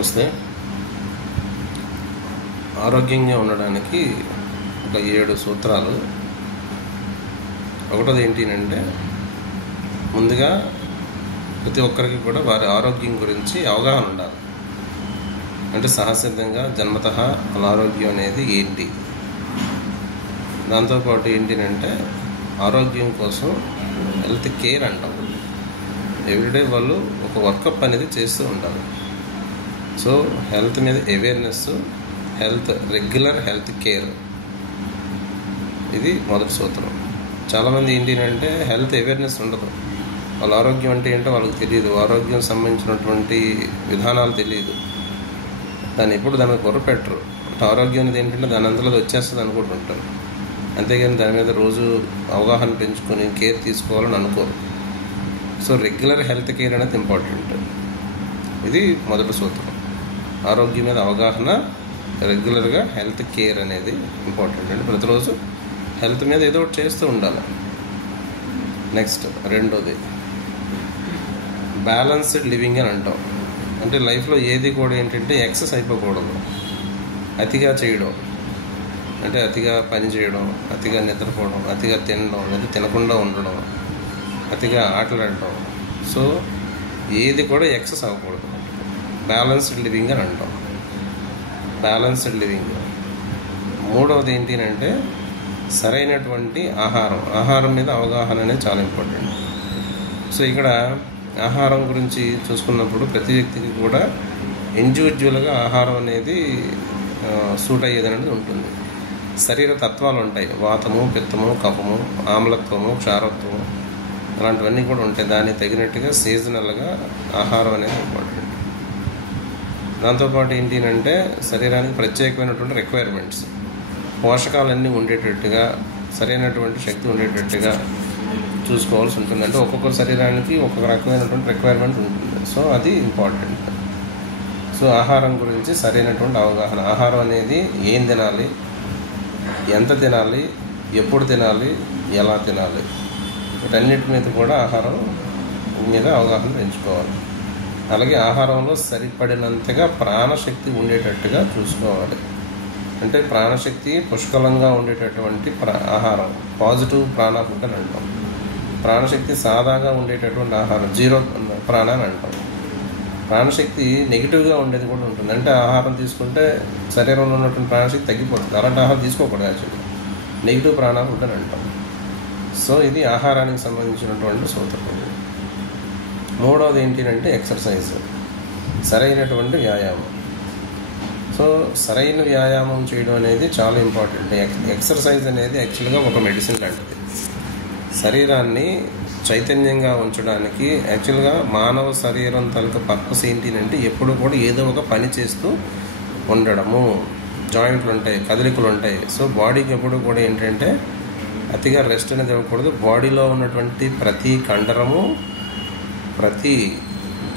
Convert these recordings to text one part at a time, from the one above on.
వస్తే ఆరోగ్యంగా ఉండడానికి ఒక 7 సూత్రాలు. ఒకటోది ఏంటి అంటే, ముందుగా ప్రతి ఒక్కరికి కూడా వారి ఆరోగ్యం గురించి అవగాహన ఉండాలి. అంటే సహసిద్ధంగా జన్మతః అనారోగ్యం అనేది ఏంటి, దాంతోపాటు ఏంటి అంటే ఆరోగ్యం కోసం హెల్త్ కేర్ అంటాం. ఎవ్రీడే వాళ్ళు ఒక వర్కప్ అనేది చేస్తూ ఉండాలి. సో హెల్త్ మీద అవేర్నెస్, రెగ్యులర్ హెల్త్ కేర్, ఇది మొదటి సూత్రం. చాలామంది ఏంటి అంటే హెల్త్ అవేర్నెస్ ఉండదు. వాళ్ళ ఆరోగ్యం అంటే ఏంటో వాళ్ళకి తెలియదు, ఆరోగ్యం సంబంధించినటువంటి విధానాలు తెలియదు, దాన్ని ఎప్పుడు దానికి బుర్ర పెట్టరు. అంటే ఆరోగ్యం అనేది ఏంటంటే దాని అంతలో వచ్చేస్తుంది అనుకుంటుంటారు, అంతేగాని దాని మీద రోజు అవగాహన పెంచుకొని కేర్ తీసుకోవాలని అనుకోరు. సో రెగ్యులర్ హెల్త్ కేర్ అనేది ఇంపార్టెంట్. ఇది మొదటి సూత్రం. ఆరోగ్యం మీద అవగాహన, రెగ్యులర్గా హెల్త్ కేర్ అనేది ఇంపార్టెంట్. అంటే ప్రతిరోజు హెల్త్ మీద ఏదో ఒకటి చేస్తూ ఉండాలి. నెక్స్ట్ రెండోది బ్యాలెన్స్డ్ లివింగ్ అని అంటాం. అంటే లైఫ్లో ఏది కూడా ఏంటంటే ఎక్సెస్ అయిపోకూడదు, అతిగా చేయడం, అంటే అతిగా పని చేయడం, అతిగా నిద్రపోవడం, అతిగా తినడం, లేదా తినకుండా ఉండడం, అతిగా ఆటలాడడం. సో ఏది కూడా ఎక్సెస్ అవ్వకూడదు. బ్యాలెన్స్డ్ లివింగ్ అని అంటాం. Balanced living. మూడవది ఏంటి అంటే సరైనటువంటి ఆహారం మీద అవగాహన అనేది చాలా ఇంపార్టెంట్. సో ఇక్కడ ఆహారం గురించి చూసుకున్నప్పుడు ప్రతి వ్యక్తికి కూడా ఇండివిజువల్గా ఆహారం అనేది సూట్ అయ్యేది అనేది ఉంటుంది. శరీర తత్వాలు ఉంటాయి, వాతము, పిత్తము, కఫము, ఆమ్లత్వము, క్షారత్వము, అలాంటివన్నీ కూడా ఉంటాయి. దానికి తగినట్టుగా సీజనల్గా ఆహారం అనేది ఇంపార్టెంట్. దాంతోపాటు ఏంటి అంటే శరీరానికి ప్రత్యేకమైనటువంటి రిక్వైర్మెంట్స్, పోషకాలన్నీ ఉండేటట్టుగా, సరైనటువంటి శక్తి ఉండేటట్టుగా చూసుకోవాల్సి ఉంటుంది. అంటే ఒక్కొక్క శరీరానికి ఒక్కొక్క రకమైనటువంటి రిక్వైర్మెంట్ ఉంటుంది. సో అది ఇంపార్టెంట్. సో ఆహారం గురించి సరైనటువంటి అవగాహన, ఆహారం అనేది ఏం తినాలి, ఎంత తినాలి, ఎప్పుడు తినాలి, ఎలా తినాలి, వీటన్నిటి మీద కూడా ఆహారం మీద అవగాహన పెంచుకోవాలి. అలాగే ఆహారంలో సరిపడినంతగా ప్రాణశక్తి ఉండేటట్టుగా చూసుకోవాలి. అంటే ప్రాణశక్తి పుష్కలంగా ఉండేటటువంటి ఆహారం పాజిటివ్ ప్రాణ ఫుడ్ అని అంటాం. ప్రాణశక్తి సాదాగా ఉండేటటువంటి ఆహారం జీరో ప్రాణ అని అంటాం. ప్రాణశక్తి నెగిటివ్గా ఉండేది కూడా ఉంటుంది. అంటే ఆహారం తీసుకుంటే శరీరంలో ఉన్నటువంటి ప్రాణశక్తి తగ్గిపోతుంది. అలాంటి ఆహారం తీసుకోకూడదు. యాక్చువల్లీ నెగిటివ్ ప్రాణ ఫుడ్ అని అంటాం. సో ఇది ఆహారానికి సంబంధించినటువంటి సూత్రం. మూడవది ఏంటి అంటే ఎక్సర్సైజ్, సరైనటువంటి వ్యాయామం. సో సరైన వ్యాయామం చేయడం అనేది చాలా ఇంపార్టెంట్. ఎక్సర్సైజ్ అనేది యాక్చువల్గా ఒక మెడిసిన్ లాంటిది. శరీరాన్ని చైతన్యంగా ఉంచడానికి యాక్చువల్గా మానవ శరీరం తాలూకా పర్పస్ ఏంటి అంటే ఎప్పుడు కూడా ఏదో ఒక పని చేస్తూ ఉండడము. జాయింట్లు ఉంటాయి, కదలికలు ఉంటాయి. సో బాడీకి ఎప్పుడు కూడా ఏంటంటే అతిగా రెస్ట్ అనేది ఇవ్వకూడదు. బాడీలో ఉన్నటువంటి ప్రతి కండరము, ప్రతి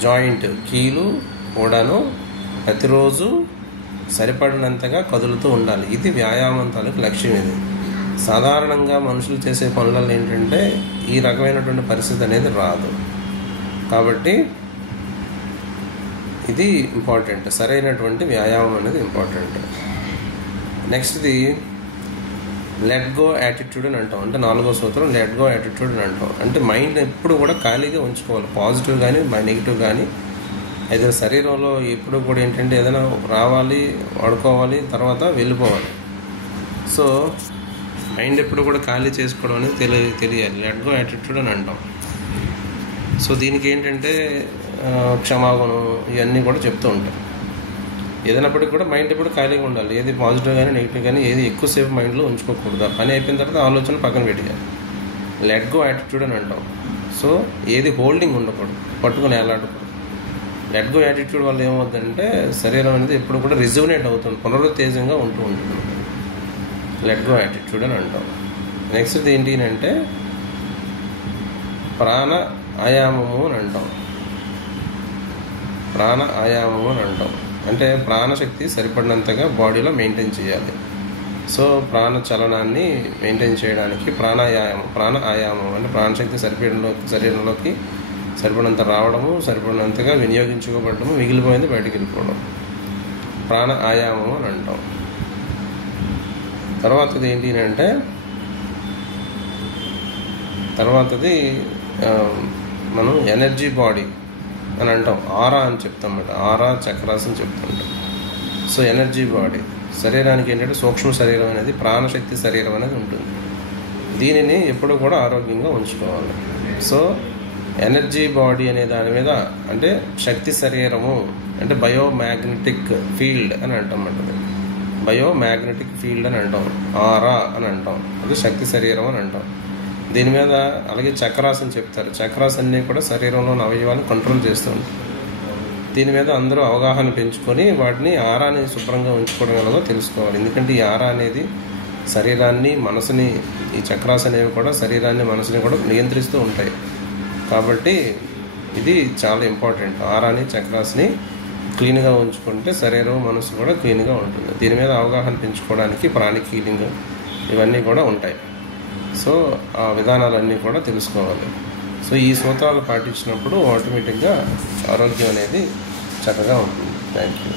జాయింట్, కీలు కూడాను ప్రతిరోజు సరిపడినంతగా కదులుతూ ఉండాలి. ఇది వ్యాయామం తాలూకు లక్ష్యం. ఇది సాధారణంగా మనుషులు చేసే పనులలో ఏంటంటే ఈ రకమైనటువంటి పరిస్థితి అనేది రాదు. కాబట్టి ఇది ఇంపార్టెంట్, సరైనటువంటి వ్యాయామం అనేది ఇంపార్టెంట్. నెక్స్ట్ది లెట్ గో యాటిట్యూడ్ అని అంటాం. అంటే 4వ సూత్రం లెట్ గో యాటిట్యూడ్ అని అంటాం. అంటే మైండ్ ఎప్పుడు కూడా ఖాళీగా ఉంచుకోవాలి, పాజిటివ్ కానీ నెగిటివ్ కానీ. అయితే శరీరంలో ఎప్పుడు కూడా ఏంటంటే ఏదైనా రావాలి, వాడుకోవాలి, తర్వాత వెళ్ళిపోవాలి. సో మైండ్ ఎప్పుడు కూడా ఖాళీ చేసుకోవడం అనేది తెలియాలి. లెట్ గో యాటిట్యూడ్ అని అంటాం. సో దీనికి ఏంటంటే క్షమాగుణం ఇవన్నీ కూడా చెప్తూ ఉంటాయి. ఏదైనప్పటికీ కూడా మైండ్ ఎప్పుడు ఖాళీగా ఉండాలి. ఏది పాజిటివ్ కానీ నెగిటివ్ కానీ ఏది ఎక్కువసేపు మైండ్లో ఉంచుకోకూడదు. పని అయిపోయిన తర్వాత ఆలోచన పక్కన పెట్టాలి. లెట్ గో యాటిట్యూడ్ అని అంటాం. సో ఏది హోల్డింగ్ ఉండకూడదు, పట్టుకుని వేలాడకూడదు. లెట్ గో యాటిట్యూడ్ వల్ల ఏమవుతుందంటే శరీరం అనేది ఎప్పుడు కూడా రిజువనేట్ అవుతుంది, పునరుత్తేజంగా ఉంటూ ఉంటుంది. లెట్ గో యాటిట్యూడ్ అని అంటాం. నెక్స్ట్ ఏంటి అంటే ప్రాణ ఆయామము అని అంటాం. ప్రాణ ఆయామము అని అంటాం. అంటే ప్రాణశక్తి సరిపడినంతగా బాడీలో మెయింటైన్ చేయాలి. సో ప్రాణ చలనాన్ని మెయింటైన్ చేయడానికి ప్రాణ ఆయామం అంటే ప్రాణశక్తి శరీరంలోకి సరిపడినంత రావడము, సరిపడినంతగా వినియోగించుకోబడటము, మిగిలిపోయింది బయటికి వెళ్ళిపోవడం ప్రాణ ఆయామం అని అంటాం. తర్వాతది ఏంటి అంటే మనం ఎనర్జీ బాడీ అని అంటాం. ఆరా అని చెప్తాం అన్నమాట. ఆరా చక్రాస్ అని చెప్తుంటాం. సో ఎనర్జీ బాడీ శరీరానికి ఏంటంటే సూక్ష్మ శరీరం అనేది, ప్రాణశక్తి శరీరం అనేది ఉంటుంది. దీనిని ఎప్పుడూ కూడా ఆరోగ్యంగా ఉంచుకోవాలి. సో ఎనర్జీ బాడీ అనే దాని మీద అంటే శక్తి శరీరము అంటే బయోమ్యాగ్నెటిక్ ఫీల్డ్ అని అంటాం అన్నమాట. బయోమ్యాగ్నెటిక్ ఫీల్డ్ అని అంటాం, ఆరా అని అంటాం, అది శక్తి శరీరం అని అంటాం. దీని మీద అలాగే చక్రాస్ అని చెప్తారు. చక్రాస్ అన్నీ కూడా శరీరంలోని అవయవాన్ని కంట్రోల్ చేస్తూ ఉంటాయి. దీని మీద అందరూ అవగాహన పెంచుకొని వాటిని ఆరాని శుభ్రంగా ఉంచుకోవడం ఎలాగో తెలుసుకోవాలి. ఎందుకంటే ఈ ఆరా అనేది శరీరాన్ని, మనసుని, ఈ చక్రాస్ అనేవి కూడా శరీరాన్ని, మనసుని కూడా నియంత్రిస్తూ ఉంటాయి. కాబట్టి ఇది చాలా ఇంపార్టెంట్. ఆరాని, చక్రాస్ని క్లీన్గా ఉంచుకుంటే శరీరం, మనసు కూడా క్లీన్గా ఉంటుంది. దీని మీద అవగాహన పెంచుకోవడానికి ప్రాణిక్ హీలింగ్ ఇవన్నీ కూడా ఉంటాయి. సో ఆ విధానాలన్నీ కూడా తెలుసుకోవాలి. సో ఈ సూత్రాలు పాటించినప్పుడు ఆటోమేటిక్గా ఆరోగ్యం అనేది చక్కగా ఉంటుంది. Thank you.